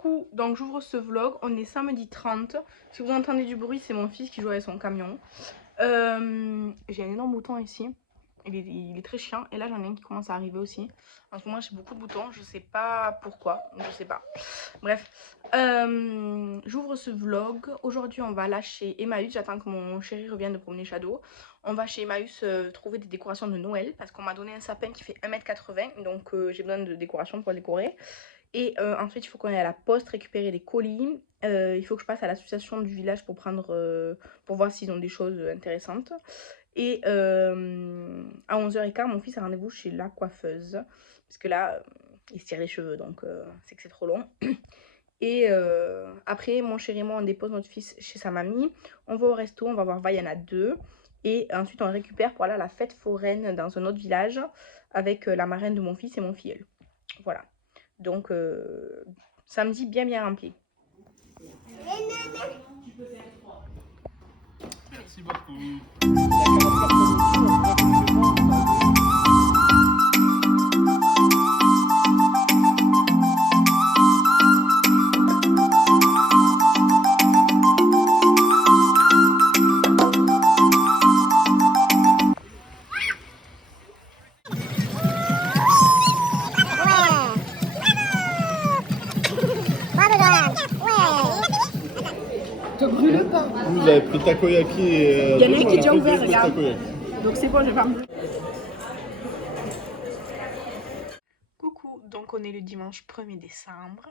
Coucou, donc j'ouvre ce vlog, on est samedi 30. Si vous entendez du bruit, c'est mon fils qui joue avec son camion. J'ai un énorme bouton ici, il est très chiant. Et là j'en ai un qui commence à arriver aussi. En ce moment j'ai beaucoup de boutons, je sais pas pourquoi, je sais pas. Bref, j'ouvre ce vlog. Aujourd'hui on va là chez Emmaüs, j'attends que mon chéri revienne de promener Shadow. On va chez Emmaüs trouver des décorations de Noël parce qu'on m'a donné un sapin qui fait 1,80 m. Donc j'ai besoin de décoration pour le décorer. Et ensuite, il faut qu'on aille à la poste récupérer des colis. Il faut que je passe à l'association du village pour prendre, pour voir s'ils ont des choses intéressantes. Et à 11h15, mon fils a rendez-vous chez la coiffeuse. Parce que là, il se tire les cheveux, donc c'est que c'est trop long. Et après, mon chéri et moi, on dépose notre fils chez sa mamie. On va au resto, on va voir Vaiana 2. Et ensuite, on le récupère pour aller à la fête foraine dans un autre village avec la marraine de mon fils et mon filleul. Voilà. Donc, samedi bien rempli. Merci beaucoup. Te brûle pas. Vous avez pris takoyaki et... Il y en a un qui est déjà ouvert, regarde. Takoyaki. Donc c'est bon, je vais pas me... Coucou, donc on est le dimanche 1er décembre.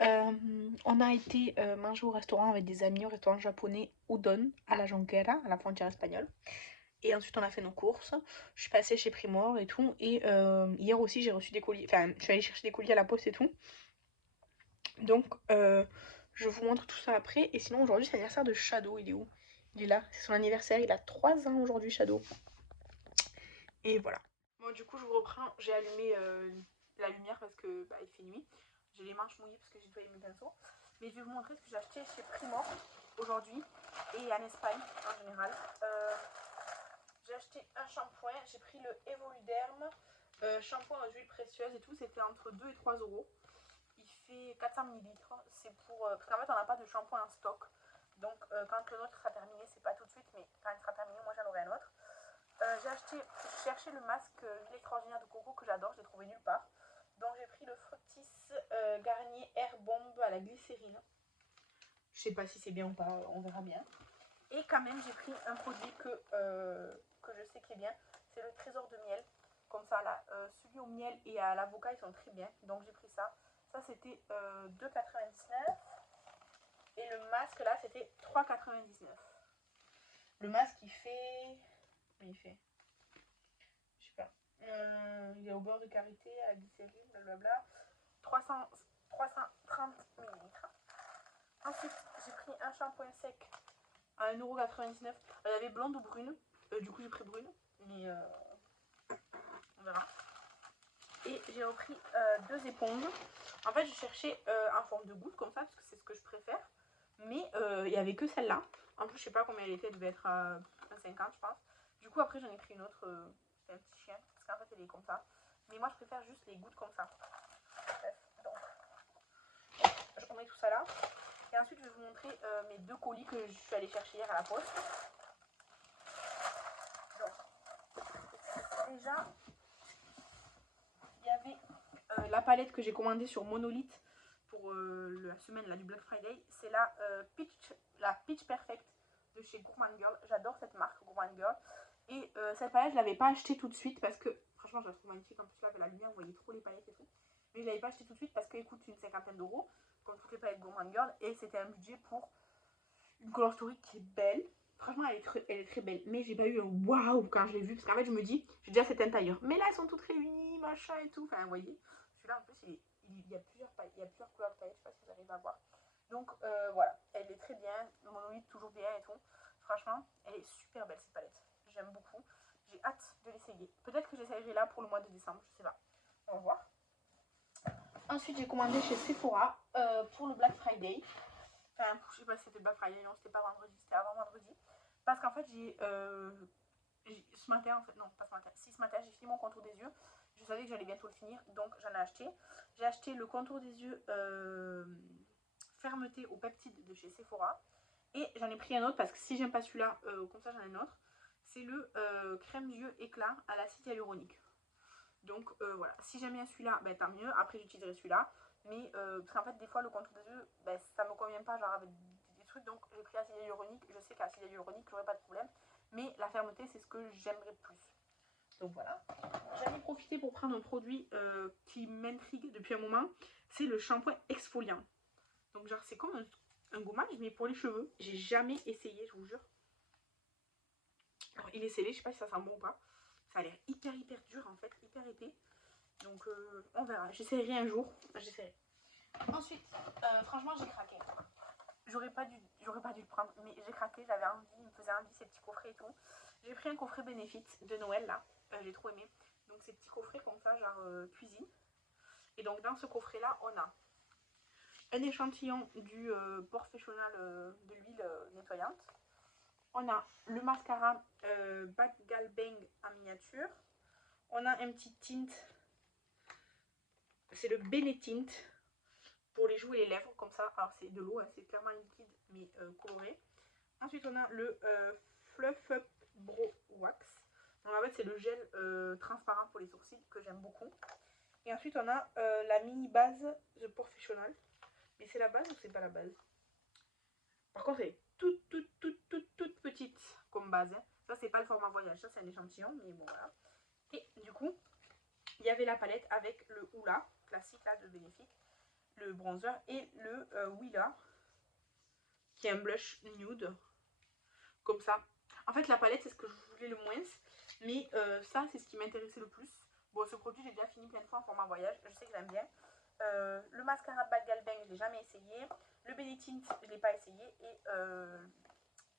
On a été manger au restaurant avec des amis, au restaurant japonais Udon à la Jonquera, à la frontière espagnole. Et ensuite on a fait nos courses. Je suis passée chez Primor et tout. Et hier aussi j'ai reçu des colis, enfin je suis allée chercher des colis à la poste et tout. Donc je vous montre tout ça après. Et sinon aujourd'hui c'est l'anniversaire de Shadow, il est où? Il est là, c'est son anniversaire, il a 3 ans aujourd'hui Shadow. Et voilà. Bon du coup je vous reprends, j'ai allumé la lumière parce que il fait nuit. J'ai les manches mouillées parce que j'ai nettoyé mes pinceaux. Mais je vais vous montrer ce que j'ai acheté chez Primor aujourd'hui et en Espagne en général. J'ai acheté un shampoing, j'ai pris le Evoluderm shampoing aux huiles précieuses et tout, c'était entre 2 et 3 euros. Il fait 400 ml, c'est pour... parce qu'en fait on n'a pas de shampoing en stock. Donc quand le nôtre sera terminé, c'est pas tout de suite, mais quand il sera terminé, moi j'en aurai un autre. J'ai cherché le masque huile extraordinaire de coco que j'adore, je l'ai trouvé nulle part. Donc j'ai pris le Fructis Garnier Air Bomb à la glycérine. Je sais pas si c'est bien ou pas, on verra bien. Et quand même j'ai pris un produit que je sais qui est bien, c'est le Trésor de miel. Comme ça là, celui au miel et à l'avocat ils sont très bien, donc j'ai pris ça. Ça c'était 2,99. Et le masque là c'était 3,99. Le masque il fait... Il fait... Je sais pas. Il est au beurre de karité, à la glycérine, blablabla. 330 ml. Ensuite, j'ai pris un shampoing sec à 1,99 €. Il y avait blonde ou brune. Du coup, j'ai pris brune. Mais on verra. Et j'ai repris 2 éponges. En fait, je cherchais en forme de goutte comme ça, parce que c'est ce que je préfère. Mais il n'y avait que celle-là. En plus, je sais pas combien elle était. Elle devait être à 50, je pense. Du coup, après, j'en ai pris une autre. C'est un petit chien. Parce qu'en fait, elle est comme ça. Mais moi, je préfère juste les gouttes comme ça. Bref, donc, je remets tout ça là. Et ensuite, je vais vous montrer mes 2 colis que je suis allée chercher hier à la poste. Donc, déjà, il y avait la palette que j'ai commandée sur Monolith pour la semaine là, du Black Friday. C'est la Peach Perfect de chez Gourmand Girl. J'adore cette marque Gourmand Girl. Et cette palette, je ne l'avais pas achetée tout de suite parce que, franchement, je la trouve magnifique. En plus, là, avec la lumière, vous voyez trop les palettes et tout. Mais je ne l'avais pas achetée tout de suite parce qu'elle coûte une 50aine d'euros, comme toutes les palettes Gourmand Girl. Et c'était un budget pour une color story qui est belle. Franchement, elle est très belle. Mais j'ai pas eu un waouh quand je l'ai vue. Parce qu'en fait, je me dis, j'ai déjà cette tailleur. Mais là, elles sont toutes réunies, machin et tout. Enfin, vous voyez. Celui-là, en plus, il y a plusieurs couleurs de paillettes. Je sais pas si vous arrivez à voir. Donc, voilà. Elle est très bien. Monolith, toujours bien et tout. Franchement, elle est super belle, cette palette. J'aime beaucoup. J'ai hâte de l'essayer. Peut-être que j'essayerai là pour le mois de décembre. Je sais pas. On va voir. Ensuite, j'ai commandé chez Sephora pour le Black Friday. Enfin, je sais pas si c'était Black Friday, non, c'était pas vendredi, c'était avant vendredi. Parce qu'en fait, ce matin, en fait, non, pas ce matin, si ce matin, j'ai fini mon contour des yeux. Je savais que j'allais bientôt le finir, donc j'en ai acheté. J'ai acheté le contour des yeux fermeté aux peptides de chez Sephora. Et j'en ai pris un autre parce que si j'aime pas celui-là, comme ça j'en ai un autre. C'est le crème d'yeux éclat à l'acide hyaluronique. Donc voilà, si j'aime bien celui-là, ben, tant mieux. Après j'utiliserai celui-là. Mais parce qu'en fait des fois le contour des yeux, ben, ça me convient pas genre avec des trucs. Donc j'ai pris l'acide hyaluronique. Je sais qu'acide hyaluronique, j'aurai pas de problème. Mais la fermeté c'est ce que j'aimerais plus. Donc voilà. J'en ai profité pour prendre un produit qui m'intrigue depuis un moment. C'est le shampoing exfoliant. Donc genre c'est comme un gommage mais pour les cheveux. J'ai jamais essayé, je vous jure. Alors il est scellé, je sais pas si ça sent bon ou pas. Ça a l'air hyper dur en fait, hyper épais. Donc on verra, j'essaierai un jour. J'essaierai. Ensuite, franchement j'ai craqué. J'aurais pas dû le prendre, mais j'ai craqué, j'avais envie, il me faisait envie ces petits coffrets et tout. J'ai pris un coffret Benefit de Noël là, j'ai trop aimé. Donc ces petits coffrets comme ça, genre cuisine. Et donc dans ce coffret là, on a un échantillon du Professional de l'huile nettoyante. On a le mascara Bagal Bang en miniature. On a un petit tint, c'est le Benetint pour les joues et les lèvres, comme ça. Alors c'est de l'eau, hein, c'est clairement liquide mais coloré. Ensuite on a le Fluff Up Brow Wax. Donc en fait c'est le gel transparent pour les sourcils que j'aime beaucoup. Et ensuite on a la mini base The Professional. Mais c'est la base ou c'est pas la base? Par contre elle est toute petite comme base. Hein. Ça c'est pas le format voyage, ça c'est un échantillon, mais bon voilà. Et du coup, il y avait la palette avec le Hoola, classique là de Benefit, le bronzer et le Willa, qui est un blush nude, comme ça. En fait la palette c'est ce que je voulais le moins, mais ça c'est ce qui m'intéressait le plus. Bon ce produit j'ai déjà fini plein de fois en format voyage, je sais que j'aime bien. Le mascara Bagal Bang je l'ai jamais essayé. Le Benetint je l'ai pas essayé. Et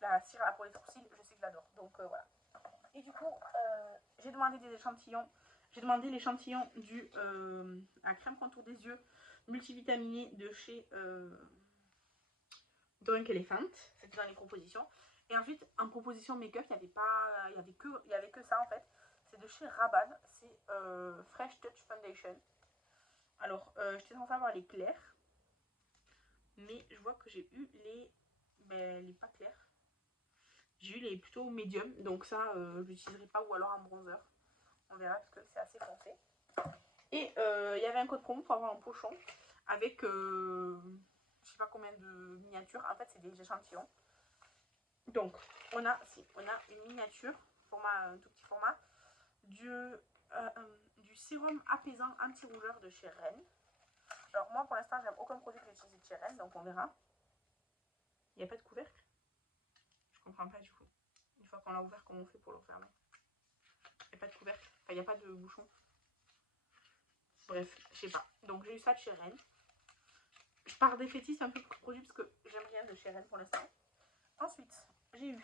la cire pour les sourcils je sais que j'adore. Donc voilà. Et du coup j'ai demandé des échantillons. J'ai demandé l'échantillon du à crème contour des yeux multivitaminé de chez Drunk Elephant. C'était dans les propositions. Et ensuite en proposition make-up il y avait que ça en fait. C'est de chez Rabanne. C'est Fresh Touch Foundation. Alors j'étais censée avoir les clairs. Mais je vois que j'ai eu les pas clairs. J'ai eu les plutôt médium. Donc ça je l'utiliserai pas ou alors en bronzer. On verra parce que c'est assez foncé. Et il y avait un code promo pour avoir un pochon avec je sais pas combien de miniatures. En fait c'est des échantillons. Donc on a une miniature, un tout petit format, du sérum apaisant anti-rougeur de chez Rennes. Alors moi pour l'instant j'aime aucun produit que j'ai utilisé de chez Rennes, donc on verra. Il n'y a pas de couvercle? Je comprends pas du coup. Une fois qu'on l'a ouvert, comment on fait pour le refermer? Il n'y a pas de couvercle, enfin il n'y a pas de bouchon. Bref, je sais pas. Donc j'ai eu ça de chez Rennes. Je pars défaitiste un peu pour ce produit parce que j'aime rien de chez Rennes pour l'instant. Ensuite, j'ai eu,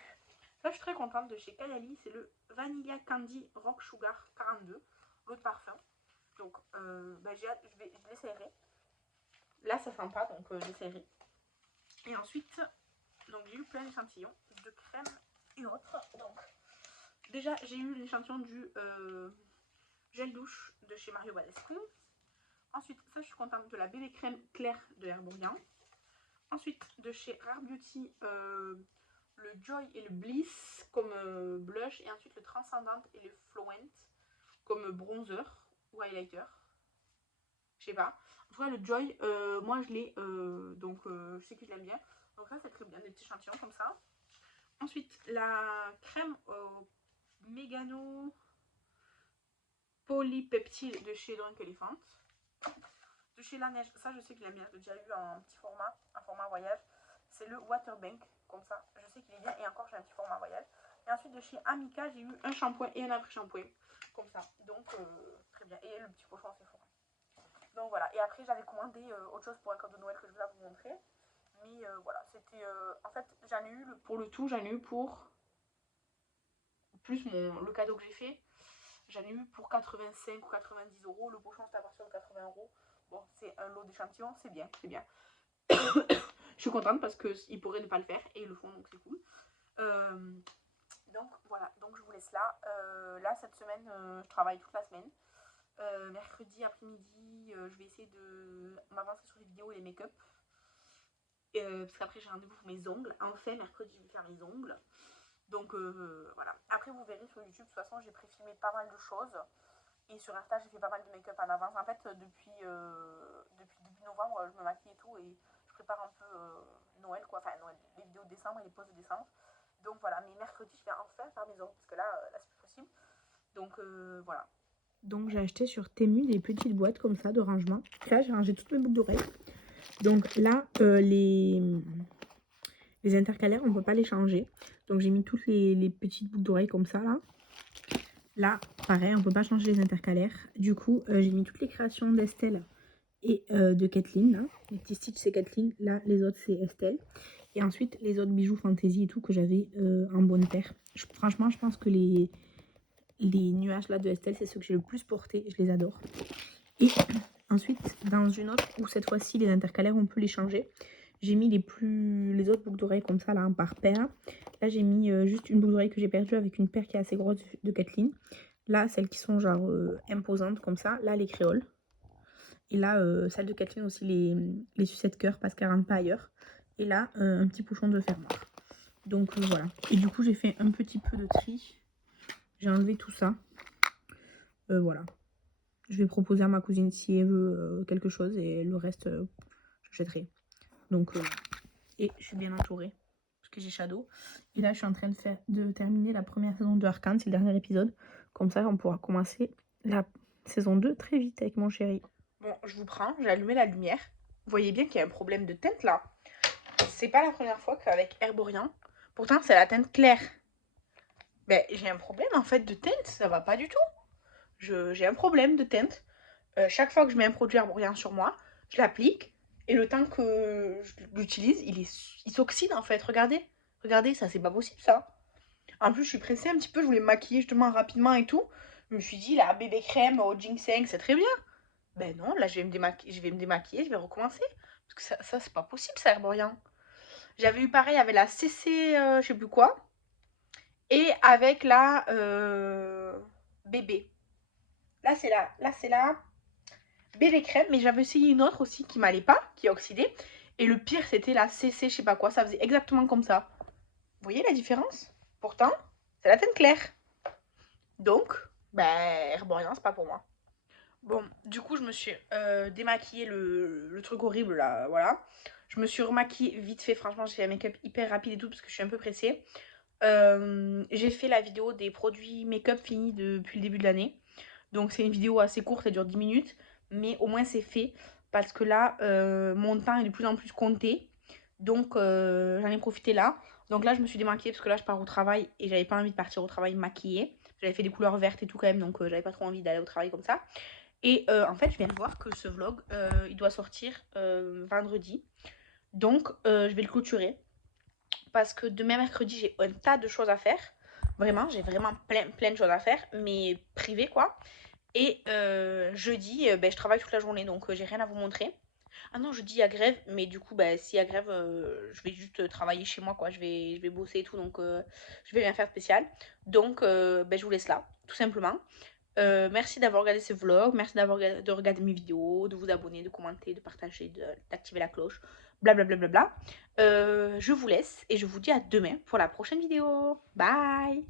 là je suis très contente, de chez Kayali, c'est le Vanilla Candy Rock Sugar 42, l'eau de parfum. Donc bah, je l'essayerai. Là ça sent pas, donc j'essayerai. Et ensuite, donc j'ai eu plein d'échantillons de crème et autres. Donc déjà j'ai eu l'échantillon du gel douche de chez Mario Badescu. Ensuite, ça je suis contente, de la bébé crème claire de Herborian. Ensuite, de chez Rare Beauty, le Joy et le Bliss comme blush. Et ensuite le Transcendant et le Fluent comme bronzer ou highlighter. Je sais pas. En tout cas, le Joy, moi je l'ai, donc je sais que je l'aime bien. Donc ça c'est très bien, des petits échantillons comme ça. Ensuite, la crème Megano Polypeptide de chez Drunk Elephant. De chez La Neige, ça je sais qu'il aime bien, j'ai déjà eu en petit format, un format voyage. C'est le Waterbank, comme ça, je sais qu'il est bien. Et encore j'ai un petit format voyage. Et ensuite de chez Amica, j'ai eu un shampoing et un après-shampoing, comme ça. Donc très bien. Et le petit pochon c'est fort. Donc voilà, et après j'avais commandé autre chose pour un cadeau de Noël que je vais vous montrer. Mais voilà, c'était en fait j'en ai eu pour le tout, j'en ai eu pour plus le cadeau que j'ai fait. J'en ai eu pour 85 ou 90 euros. Le pochon c'était à partir de 80 euros. Bon, c'est un lot d'échantillons, c'est bien, c'est bien. Je suis contente parce qu'ils pourraient ne pas le faire et ils le font, donc c'est cool. Donc voilà, donc je vous laisse là. Là cette semaine, je travaille toute la semaine. Mercredi après-midi, je vais essayer de m'avancer sur les vidéos et les make-up. parce qu'après j'ai rendez-vous pour mes ongles. Enfin, mercredi, je vais faire mes ongles. Donc voilà. Après, vous verrez sur YouTube, de toute façon, j'ai préfilmé pas mal de choses. Et sur Insta, j'ai fait pas mal de make-up en avance. En fait, depuis début novembre, je me maquille et tout. Et je prépare un peu Noël, quoi. Enfin, Noël, les vidéos de décembre et les pauses de décembre. Donc voilà, mais mercredi, je vais enfin faire mes ongles. Parce que là c'est plus possible. Donc voilà. Donc j'ai acheté sur Temu des petites boîtes comme ça de rangement. Là, j'ai rangé toutes mes boucles d'oreilles. Donc là, les intercalaires, on ne peut pas les changer. Donc j'ai mis toutes les petites boucles d'oreilles comme ça, là. Là, pareil, on ne peut pas changer les intercalaires. Du coup, j'ai mis toutes les créations d'Estelle et de Kathleen, là. Les petits stitches, c'est Kathleen. Là, les autres, c'est Estelle. Et ensuite, les autres bijoux fantaisie et tout que j'avais en bonne paire. Franchement, je pense que les nuages là de Estelle, c'est ceux que j'ai le plus porté. Je les adore. Et ensuite, dans une autre, où cette fois-ci, les intercalaires, on peut les changer. J'ai mis les autres boucles d'oreilles comme ça, là, par paire. Là, j'ai mis juste une boucle d'oreille que j'ai perdue avec une paire qui est assez grosse de Kathleen. Là, celles qui sont genre imposantes comme ça. Là, les créoles. Et là, celle de Kathleen aussi, les sucettes cœur parce qu'elle ne rentre pas ailleurs. Et là, un petit pochon de fermoir. Donc voilà. Et du coup, j'ai fait un petit peu de tri. J'ai enlevé tout ça. Voilà. Je vais proposer à ma cousine si elle veut quelque chose et le reste, je jetterai. Donc, et je suis bien entourée parce que j'ai Shadow. Et là, je suis en train de terminer la première saison de Arcane, c'est le dernier épisode. Comme ça, on pourra commencer la saison 2 très vite avec mon chéri. Bon, je vous prends, j'ai allumé la lumière. Vous voyez bien qu'il y a un problème de teinte là. C'est pas la première fois qu'avec Herborian, pourtant c'est la teinte claire. Ben, j'ai un problème en fait de teinte, ça va pas du tout. J'ai un problème de teinte. Chaque fois que je mets un produit Herborian sur moi, je l'applique. Et le temps que je l'utilise, il s'oxyde en fait. Regardez. Regardez, ça c'est pas possible ça. En plus, je suis pressée un petit peu, je voulais me maquiller justement rapidement et tout. Je me suis dit, la bébé crème au ginseng, c'est très bien. Ben non, là je vais me démaquiller, je vais recommencer. Parce que ça c'est pas possible ça, Herborian. J'avais eu pareil avec la CC, je sais plus quoi. Et avec la bébé. Là c'est la bébé crème, mais j'avais essayé une autre aussi qui m'allait pas, qui a oxydé. Et le pire, c'était la CC, je sais pas quoi, ça faisait exactement comme ça. Vous voyez la différence? Pourtant, c'est la teinte claire. Donc, ben, Herborian, c'est pas pour moi. Bon, du coup, je me suis démaquillé le truc horrible là, voilà. Je me suis remaquillée vite fait, franchement, j'ai fait un make-up hyper rapide et tout parce que je suis un peu pressée. J'ai fait la vidéo des produits make-up finis depuis le début de l'année. Donc c'est une vidéo assez courte, elle dure 10 minutes. Mais au moins c'est fait. Parce que là, mon temps est de plus en plus compté. Donc j'en ai profité là. Donc là, je me suis démaquillée parce que là, je pars au travail. Et j'avais pas envie de partir au travail maquillée. J'avais fait des couleurs vertes et tout quand même. Donc j'avais pas trop envie d'aller au travail comme ça. Et en fait, je viens de voir que ce vlog, il doit sortir vendredi. Donc je vais le clôturer. Parce que demain mercredi, j'ai un tas de choses à faire. Vraiment, j'ai vraiment plein de choses à faire. Mais privées quoi. Et jeudi, ben, je travaille toute la journée, donc j'ai rien à vous montrer. Ah non, jeudi, il y a grève, mais du coup, ben, s'il y a grève, je vais juste travailler chez moi, quoi. Je vais bosser et tout, donc je vais rien faire de spécial. Donc, ben, je vous laisse là, tout simplement. Merci d'avoir regardé ce vlog, merci de regarder mes vidéos, de vous abonner, de commenter, de partager, d'activer la cloche, blablabla. Bla, bla, bla, bla. Je vous laisse et je vous dis à demain pour la prochaine vidéo. Bye!